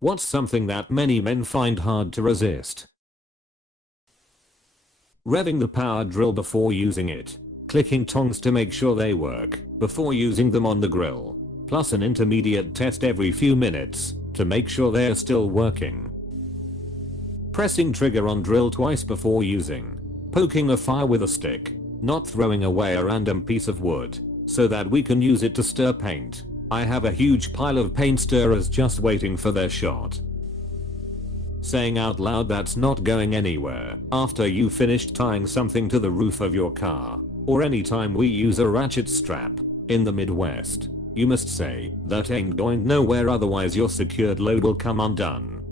What's something that many men find hard to resist? Revving the power drill before using it. Clicking tongs to make sure they work before using them on the grill. Plus an intermediate test every few minutes to make sure they're still working. Pressing trigger on drill twice before using. Poking a fire with a stick. Not throwing away a random piece of wood so that we can use it to stir paint. I have a huge pile of paint stirrers just waiting for their shot. Saying out loud that's not going anywhere after you finished tying something to the roof of your car, or anytime we use a ratchet strap. In the Midwest, you must say that ain't going nowhere, otherwise your secured load will come undone.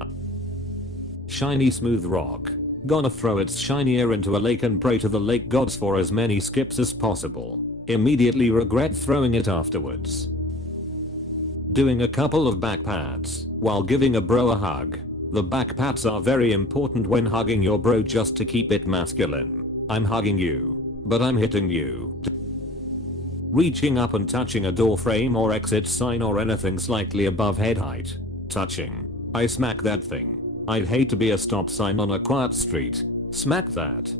Shiny smooth rock. Gonna throw its shinier into a lake and pray to the lake gods for as many skips as possible. Immediately regret throwing it afterwards. Doing a couple of back pats while giving a bro a hug. The back pats are very important when hugging your bro, just to keep it masculine. I'm hugging you, but I'm hitting you. Reaching up and touching a door frame or exit sign or anything slightly above head height. Touching. I smack that thing. I'd hate to be a stop sign on a quiet street. Smack that.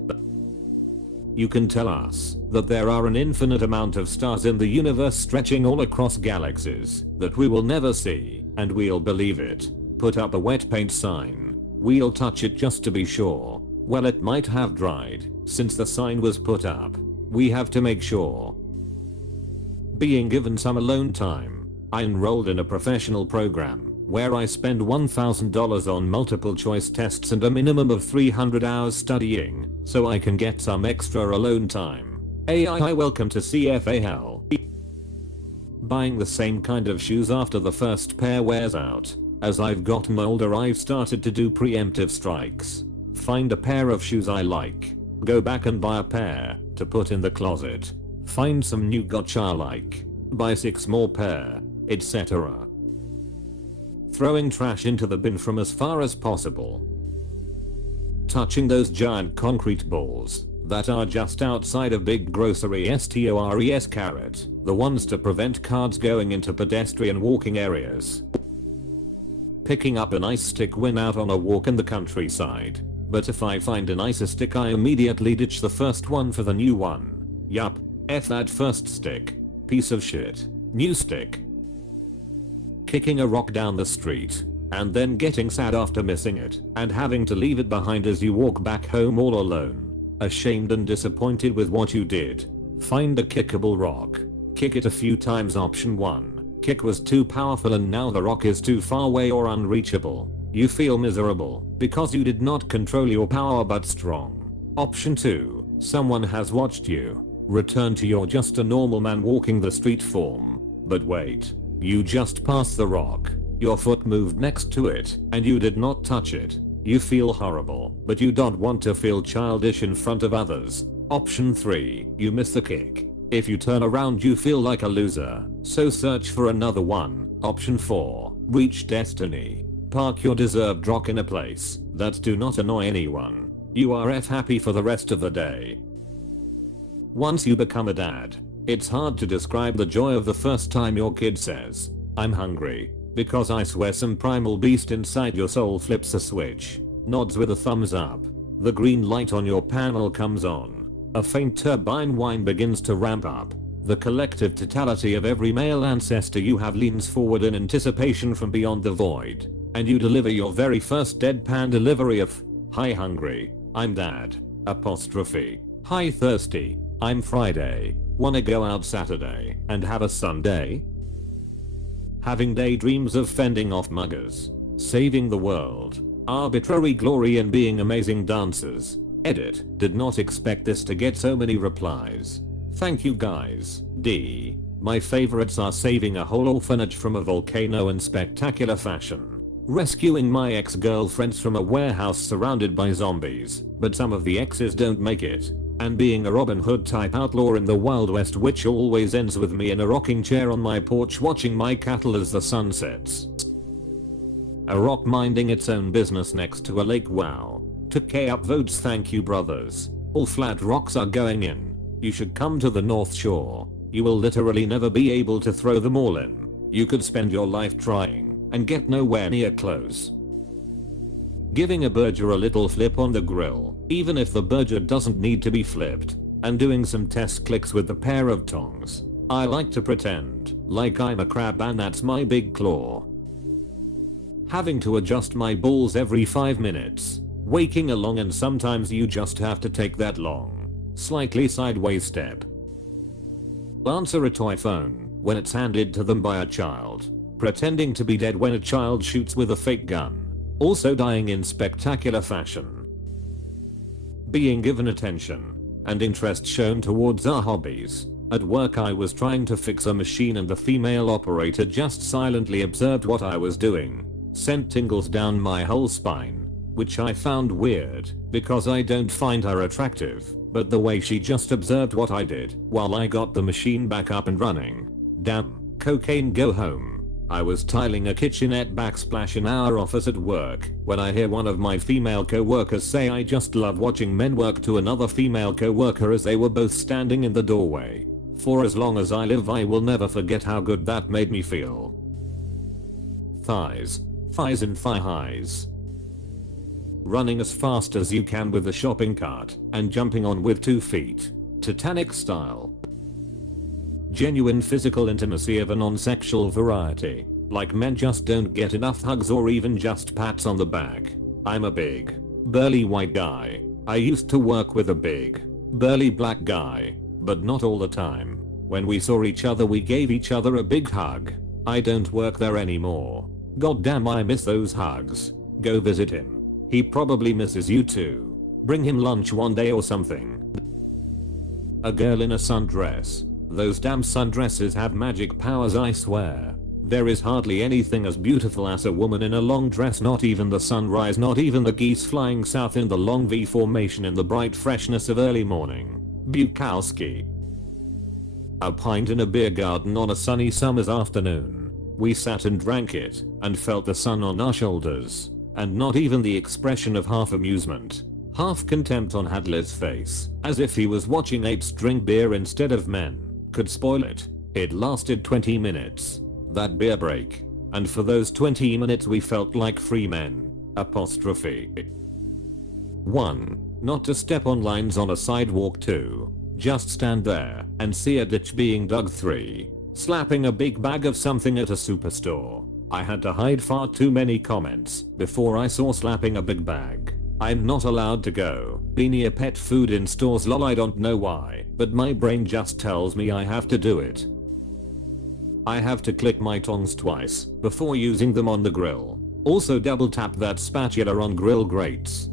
You can tell us that there are an infinite amount of stars in the universe stretching all across galaxies that we will never see, and we'll believe it. Put up a wet paint sign. We'll touch it just to be sure. Well, it might have dried since the sign was put up. We have to make sure. Being given some alone time. I enrolled in a professional program where I spend $1,000 on multiple choice tests and a minimum of 300 hours studying so I can get some extra alone time. AI, welcome to CFA hell. Buying the same kind of shoes after the first pair wears out. As I've gotten older, I've started to do preemptive strikes. Find a pair of shoes I like. Go back and buy a pair to put in the closet. Find some new gotcha I like. Buy 6 more pair, etc. Throwing trash into the bin from as far as possible. Touching those giant concrete balls that are just outside of big grocery stores carrot, the ones to prevent cards going into pedestrian walking areas. Picking up an ice stick when out on a walk in the countryside, but if I find an ice stick I immediately ditch the first one for the new one. Yup, F that first stick. Piece of shit. New stick. Kicking a rock down the street and then getting sad after missing it and having to leave it behind as you walk back home all alone. Ashamed and disappointed with what you did. Find a kickable rock. Kick it a few times. Option 1. Kick was too powerful and now the rock is too far away or unreachable. You feel miserable because you did not control your power but strong. Option 2. Someone has watched you. Return to your just a normal man walking the street form. But wait. You just passed the rock. Your foot moved next to it and you did not touch it. You feel horrible, but you don't want to feel childish in front of others. Option 3. You miss the kick. If you turn around you feel like a loser, so search for another one. Option 4. Reach destiny. Park your deserved rock in a place that do not annoy anyone. You are happy for the rest of the day. Once you become a dad, it's hard to describe the joy of the first time your kid says, "I'm hungry," because I swear some primal beast inside your soul flips a switch, nods with a thumbs up. The green light on your panel comes on. A faint turbine whine begins to ramp up. The collective totality of every male ancestor you have leans forward in anticipation from beyond the void, and you deliver your very first deadpan delivery of, "Hi hungry, I'm dad, apostrophe. Hi thirsty, I'm Friday. Wanna go out Saturday and have a Sunday?" Having daydreams of fending off muggers, saving the world, arbitrary glory in being amazing dancers. Edit, did not expect this to get so many replies. Thank you guys. D. My favorites are saving a whole orphanage from a volcano in spectacular fashion. Rescuing my ex-girlfriends from a warehouse surrounded by zombies, but some of the exes don't make it. And being a Robin Hood type outlaw in the Wild West, which always ends with me in a rocking chair on my porch watching my cattle as the sun sets. A rock minding its own business next to a lake. Wow. Took K up votes. Thank you brothers. All flat rocks are going in. You should come to the North Shore. You will literally never be able to throw them all in. You could spend your life trying. and get nowhere near close. Giving a burger a little flip on the grill, even if the burger doesn't need to be flipped, and doing some test clicks with the pair of tongs. I like to pretend like I'm a crab and that's my big claw. Having to adjust my balls every 5 minutes, waking along, and sometimes you just have to take that long, slightly sideways step. Answer a toy phone when it's handed to them by a child. Pretending to be dead when a child shoots with a fake gun. Also dying in spectacular fashion. Being given attention and interest shown towards our hobbies. At work I was trying to fix a machine and the female operator just silently observed what I was doing. Sent tingles down my whole spine, which I found weird because I don't find her attractive, but the way she just observed what I did while I got the machine back up and running. Damn, cocaine, go home. I was tiling a kitchenette backsplash in our office at work when I hear one of my female co-workers say, "I just love watching men work," to another female co-worker as they were both standing in the doorway. For as long as I live I will never forget how good that made me feel. Thighs. Thighs and thigh highs. Running as fast as you can with a shopping cart and jumping on with 2 feet. Titanic style. Genuine physical intimacy of a non-sexual variety. Like men just don't get enough hugs or even just pats on the back. I'm a big, burly white guy. I used to work with a big, burly black guy, but not all the time. When we saw each other we gave each other a big hug. I don't work there anymore. Goddamn, I miss those hugs. Go visit him. He probably misses you too. Bring him lunch one day or something. A girl in a sundress. Those damn sundresses have magic powers, I swear. There is hardly anything as beautiful as a woman in a long dress, not even the sunrise, not even the geese flying south in the long V formation in the bright freshness of early morning. Bukowski. A pint in a beer garden on a sunny summer's afternoon. We sat and drank it, and felt the sun on our shoulders, and not even the expression of half amusement, half contempt on Hadley's face, as if he was watching apes drink beer instead of men, could spoil it. It lasted 20 minutes. That beer break. And for those 20 minutes we felt like free men. Apostrophe. 1. Not to step on lines on a sidewalk. 2. Just stand there and see a ditch being dug. 3. Slapping a big bag of something at a superstore. I had to hide far too many comments before I saw slapping a big bag. I'm not allowed to go be near pet food in stores. Lol, I don't know why, but my brain just tells me I have to do it. I have to click my tongs twice before using them on the grill. Also double tap that spatula on grill grates.